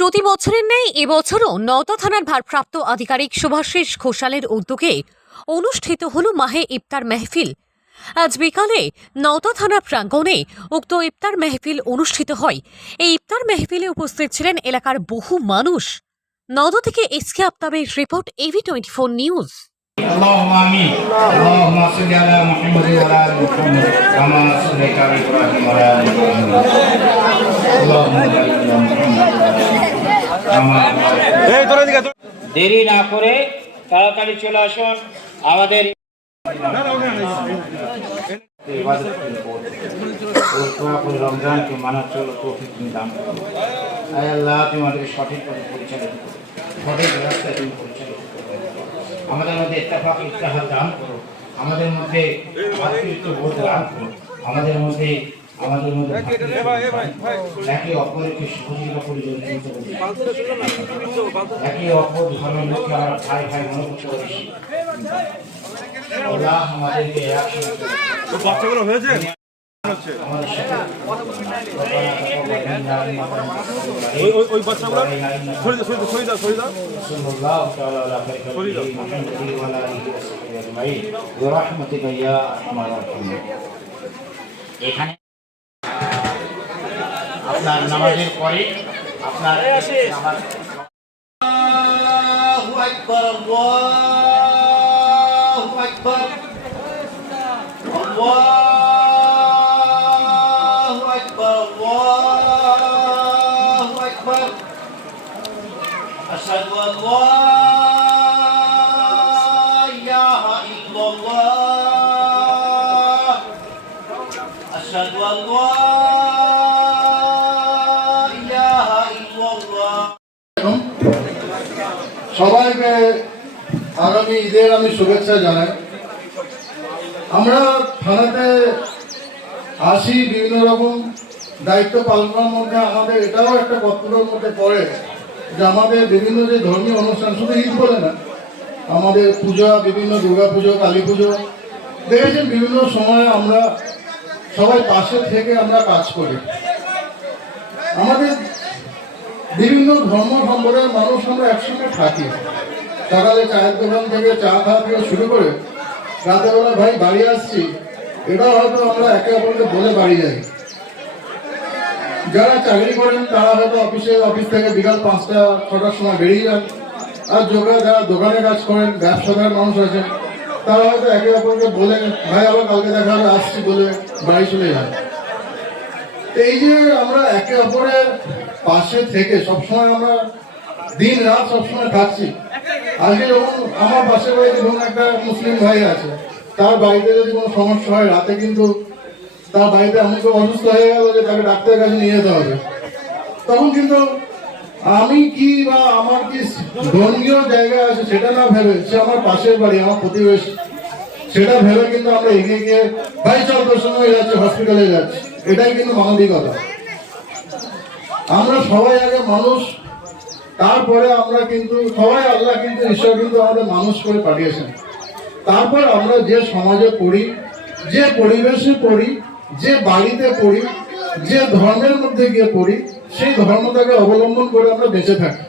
প্রতি বছরের ন্যায় এবছরও নওতা থানার ভারপ্রাপ্ত আধিকারিক শুভাশিস ঘোষালের উদ্যোগে অনুষ্ঠিত হল মাহে ইফতার মেহফিল আজ বিকালে নওতা থানা প্রাঙ্গণে উক্ত ইফতার মেহফিল অনুষ্ঠিত হয় এই ইফতার মেহফিলে উপস্থিত ছিলেন এলাকার বহু মানুষ নওদা থেকে SK আফতাবের report AV twenty four news اللهم امين اللهم صل على محمد وعلى ال محمد كما صليت على ابراهيم وعلى ال ابراهيم اللهم بارك على محمد দেরি না করে তাড়াতাড়ি চলে আসুন। আমাদের রমজানকে আল্লাহ আমাদের সঠিক আমাদের মধ্যে আমাদের মধ্যে আমাদের মধ্যে আমাদের মধ্যে একে অপরকে সহযোগিতা করে করি একে অপর ধর্মের লোককে আমরা ভাই ভাই মনে করতে পারি। বাচ্চাগুলো হয়েছে? এখানে আপনার নামাজের পরে আপনার নামাজ আল্লাহু আকবার আল্লাহু আকবার আল্লাহু আকবার আল্লাহু আকবার أشهد أن لا সবাইকে আগামী ঈদের আমি শুভেচ্ছা জানাই। আমরা থানাতে আসি বিভিন্ন রকম দায়িত্ব পালনের মধ্যে। আমাদের এটাও একটা কর্তব্যের মধ্যে পড়ে যে আমাদের বিভিন্ন যে ধর্মীয় অনুষ্ঠান, শুধু ঈদ বলে না, আমাদের পূজা, বিভিন্ন দুর্গা পুজো, কালী পুজো, দেখেছেন বিভিন্ন সময়ে আমরা সবাই পাশে থেকে আমরা কাজ করি। আমাদের বিভিন্ন ধর্ম সম্প্রদায়ের মানুষ আমরা একসঙ্গে থাকি। সকালে চায়ের দোকান থেকে চা খাওয়া শুরু করে রাতেবেলা ভাই বাড়ি আসছি, এটাও হয়তো আমরা একে অপরকে বলে বাড়ি যাই। যারা চাকরি করেন, তারা হয়তো অফিসে, অফিস থেকে বিকাল পাঁচটা, ছটার সময় বেরিয়ে যান। আর যোগা, যারা দোকানে কাজ করেন, ব্যবসাদার মানুষ আছেন, তারা হয়তো একে অপরকে বলে, ভাই, আবার কালকে দেখা হবে আসছি বলে বাড়ি চলে যান। এই যে আমরা একে অপরের পাশে থেকে সবসময় আমরা দিন রাত সবসময় থাকছি। আজকে যখন আমার পাশের বাড়িতে ধরুন একটা মুসলিম ভাই আছে, তার বাড়িতে যদি কোনো সমস্যা হয়, রাতে কিন্তু তার বাড়িতে এমন কেউ অসুস্থ হয়ে গেল যে তাকে ডাক্তারের কাছে নিয়ে যেতে হবে। তখন কিন্তু আমি কি বা আমার কি ধর্মীয় জায়গা আছে সেটা না ভেবে সে আমার পাশের বাড়ি, আমার প্রতিবেশী, সেটা ভেবে কিন্তু আমরা এগিয়ে গিয়ে ভাই চল তোর সঙ্গে যাচ্ছে হসপিটালে যাচ্ছে। এটাই কিন্তু মানবিকতা। আমরা সবাই আগে মানুষ, তারপরে আমরা কিন্তু, সবাই আল্লাহ কিন্তু ঈশ্বর কিন্তু আমাদের মানুষ করে পাঠিয়েছেন। তারপর আমরা যে সমাজে পড়ি, যে পরিবেশে পড়ি, যে বাড়িতে পড়ি, যে ধর্মের মধ্যে গিয়ে পড়ি, সেই ধর্মটাকে অবলম্বন করে আমরা বেঁচে থাকি।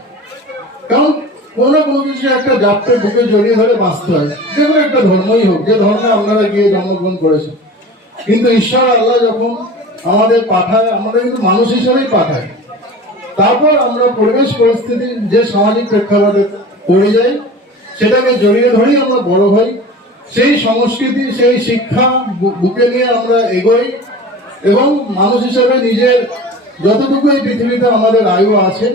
কারণ কোনো কোনো কিছু একটা জাপটে বুকে জড়িয়ে ধরে বাঁচতে হয়। যে কোনো একটা ধর্মই হোক, যে ধর্মে আপনারা গিয়ে জন্মগ্রহণ করেছেন। কিন্তু ঈশ্বর আল্লাহ যখন আমাদের পাঠায়, আমাদের কিন্তু মানুষ হিসেবেই পাঠায়। তারপর আমরা পরিবেশ পরিস্থিতি যে সামাজিক প্রেক্ষাপটে পড়ে যাই, সেটাকে জড়িয়ে ধরেই আমরা বড় হই। সেই সংস্কৃতি, সেই শিক্ষা বুকে নিয়ে আমরা এগোই এবং মানুষ হিসেবে নিজের যতটুকু এই পৃথিবীতে আমাদের আয়ু আছে,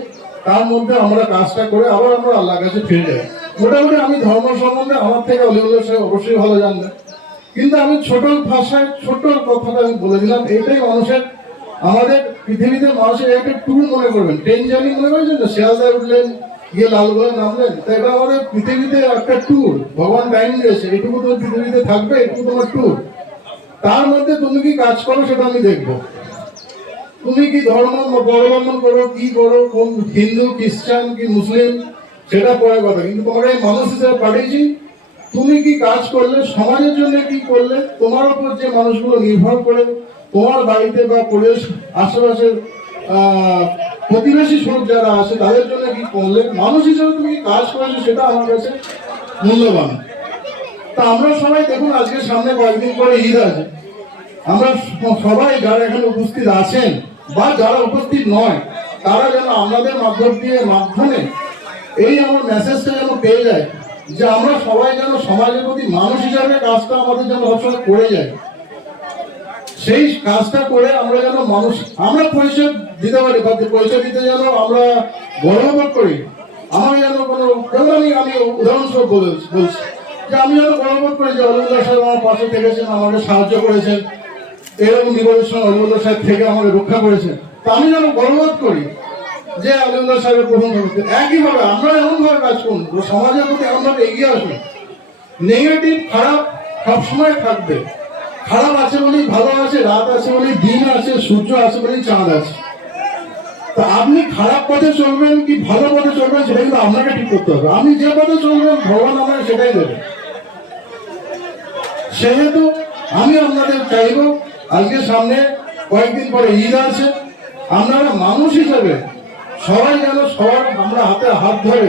তার মধ্যে আমরা কাজটা করে আবার আমরা আল্লাহ কাছে ফিরে যাই। মোটামুটি আমি ধর্ম সম্বন্ধে আমার থেকে অলিউল্লাহ সাহেব অবশ্যই ভালো জানবেন। কিন্তু আমি ছোট ভাষায়, ছোট কথাটা আমি বলে দিলাম এটাই মানুষের, আমাদের পৃথিবীতে মানুষের একটা ট্যুর মনে করবেন। ট্রেন জার্নি মনে করেছেন তো? শিয়ালদায় উঠলেন, গিয়ে লালগোলা নামলেন, তো এটা আমাদের পৃথিবীতে একটা ট্যুর ভগবান টাইম দিয়েছে, এটুকু তো পৃথিবীতে থাকবে, এটুকু তোমার ট্যুর তার মধ্যে তুমি কি কাজ করো সেটা আমি দেখব। তুমি কি ধর্ম অবলম্বন করো, কি করো, কোন হিন্দু, খ্রিস্টান, কি মুসলিম, সেটা পরে কথা। কিন্তু তোমাকে মানুষ হিসেবে পাঠিয়েছি তুমি কি কাজ করলে? সমাজের জন্য কি করলে? তোমার উপর যে মানুষগুলো নির্ভর করে তোমার বাড়িতে বা পরিবেশ আশেপাশের প্রতিবেশী শোক যারা আছে, তাদের জন্য কি করলে? মানুষ হিসেবে তুমি কি কাজ করেছ সেটা আমার কাছে মূল্যবান। তা আমরা সবাই দেখুন, আজকে সামনে কয়েকদিন পরে ঈদ আছে। আমরা সবাই যারা এখানে উপস্থিত আছেন বা যারা উপস্থিত নয়, তারা যেন আমাদের মাধ্যম দিয়ে, মাধ্যমে এই আমার মেসেজটা যেন পেয়ে যায়। যে আমরা সবাই যেন সমাজের প্রতি মানুষ হিসাবে কাজটা আমাদের যেন সবসময় করে যায়। সেই কাজটা করে আমরা যেন মানুষ, আমরা পরিচয় দিতে পারি, বা পরিচয় দিতে যেন আমরা গর্ববোধ করি। আমার যেন কোনো আমি আমি উদাহরণস্বরূপ বলে- বলছি। যে আমি যেন গর্ববোধ করি যে অরবিন্দ সাহেব আমার পাশে থেকেছেন, আমাকে সাহায্য করেছেন। এরকম বিপদের সময় সাহেব থেকে আমাকে রক্ষা করেছেন। তা আমি যেন গর্ববোধ করি। যে অরবিন্দ সাহেবের প্রথম করতে একইভাবে আমরা এমনভাবে কাজ করুন সমাজের প্রতি এমনভাবে এগিয়ে আসুন। নেগেটিভ খারাপ সবসময় থাকবে। খারাপ আছে বলেই ভালো আছে, রাত আছে বলেই দিন আছে, সূর্য আছে বলেই চাঁদ আছে। তা আপনি খারাপ পথে চলবেন কি ভালো পথে চলবেন, সেটা কিন্তু আপনাকে ঠিক করতে হবে। আপনি যে পথে চলবেন, ভগবান আপনাকে সেটাই দেবে। সেহেতু আমি আপনাদের চাইব, আজকে সামনে কয়েকদিন পরে ঈদ আছে, আপনারা মানুষ হিসেবে সবাই যেন সবার আমরা হাতে হাত ধরে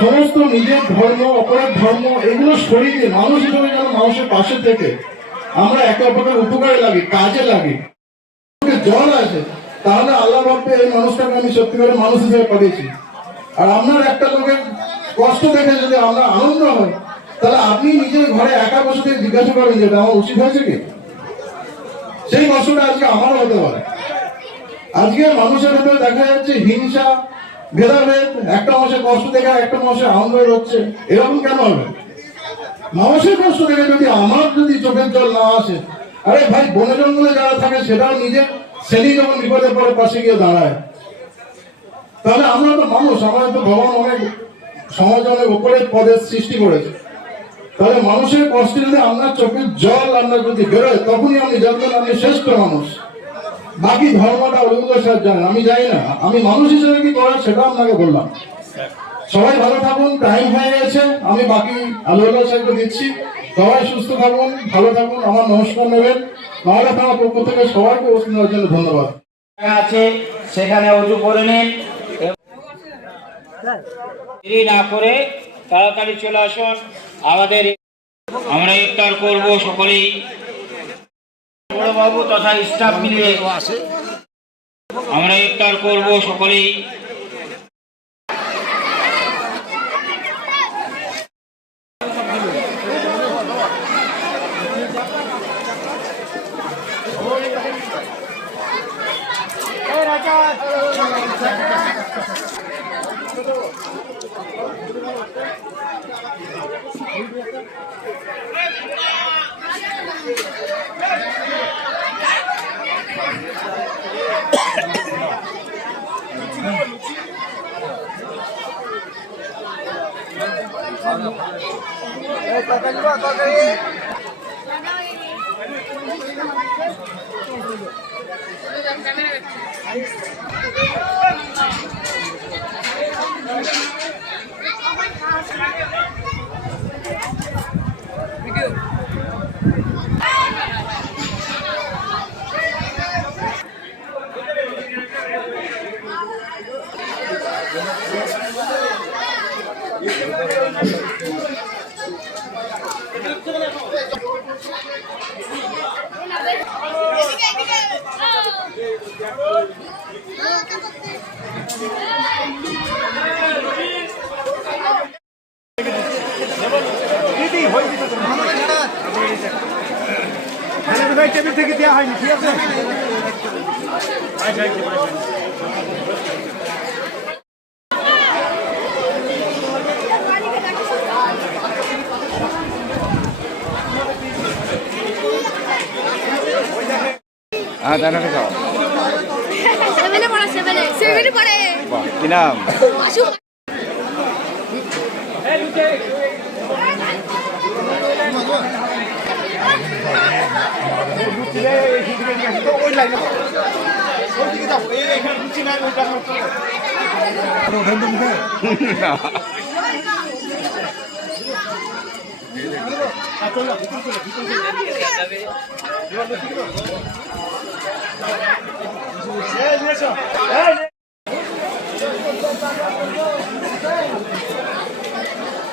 সমস্ত নিজের ধর্ম, অপরাধ ধর্ম, এগুলো সরিয়ে মানুষ হিসেবে যেন মানুষের পাশে থেকে আমরা একে অপরের উপকারে লাগি, কাজে লাগি। জল আছে তাহলে আল্লাহ ভাববে এই মানুষটাকে আমি সত্যিকারে মানুষ হিসেবে পাঠিয়েছি। আর আপনার একটা লোকের কষ্ট দেখে যদি আমরা আনন্দ হয়, তাহলে আপনি নিজের ঘরে একা বসে থেকে জিজ্ঞাসা করেন যেটা আমার উচিত হয়েছে কি? সেই কষ্টটা আজকে আমারও হতে পারে। আজকে মানুষের ভেতরে দেখা যাচ্ছে হিংসা, ভেদাভেদ, একটা মাসে কষ্ট দেখা একটা মাসে আনন্দ হচ্ছে। এরকম কেন হবে? মানুষের কষ্ট দেখে যদি আমার যদি চোখের জল না আসে, আরে ভাই, বনে জঙ্গলে যারা থাকে, সেটাও নিজের ছেলে যখন বিপদে পড়ে, পাশে গিয়ে দাঁড়ায়। তাহলে আমরা তো মানুষ, আমাদের তো ভগবান অনেক সমাজ অনেক উপরে পদের সৃষ্টি করেছে। তাহলে মানুষের কষ্টে যদি আপনার চোখের জল আপনার যদি বেরোয়, তখনই আপনি জানবেন, আপনি শ্রেষ্ঠ মানুষ। বাকি ধর্মটা অরবিন্দ সাহেব জানেন। আমি জানি না। আমি মানুষ হিসেবে কি করার সেটা আপনাকে বললাম। সবাই ভালো থাকুন টাইম হয়ে গেছে। আমি বাকি আল্লাহ সাহেবকে দিচ্ছি। সবাই সুস্থ থাকুন, ভালো থাকুন, আমার নমস্কার নেবেন। বাংলা থানার পক্ষ থেকে সবাইকে উপস্থিত হওয়ার জন্য ধন্যবাদ আছে। সেখানে উজু করে নিন। দেরি না করে তাড়াতাড়ি চলে আসুন। আমাদের আমরা ইফতার করব সকলেই। বড়বাবু তথা স্টাফ মিলিয়ে আমরা ইফতার করব সকলেই। Thank you. টেবিল থেকে দেওয়া হয়নি ঠিক আছে? হ্যাঁ জানাতে খাও। সেভেনে পড়ে সেভেনে সেভেনে পড়ে কি নাম? আসু ওই লাইনে ওই দিকে যাব এই এখানে রুচি না।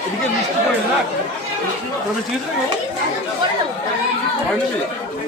এদিকে মিষ্টি করে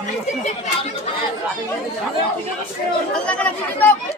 মিষ্টি খেয়েছিস নাকি সব হয় নাকি?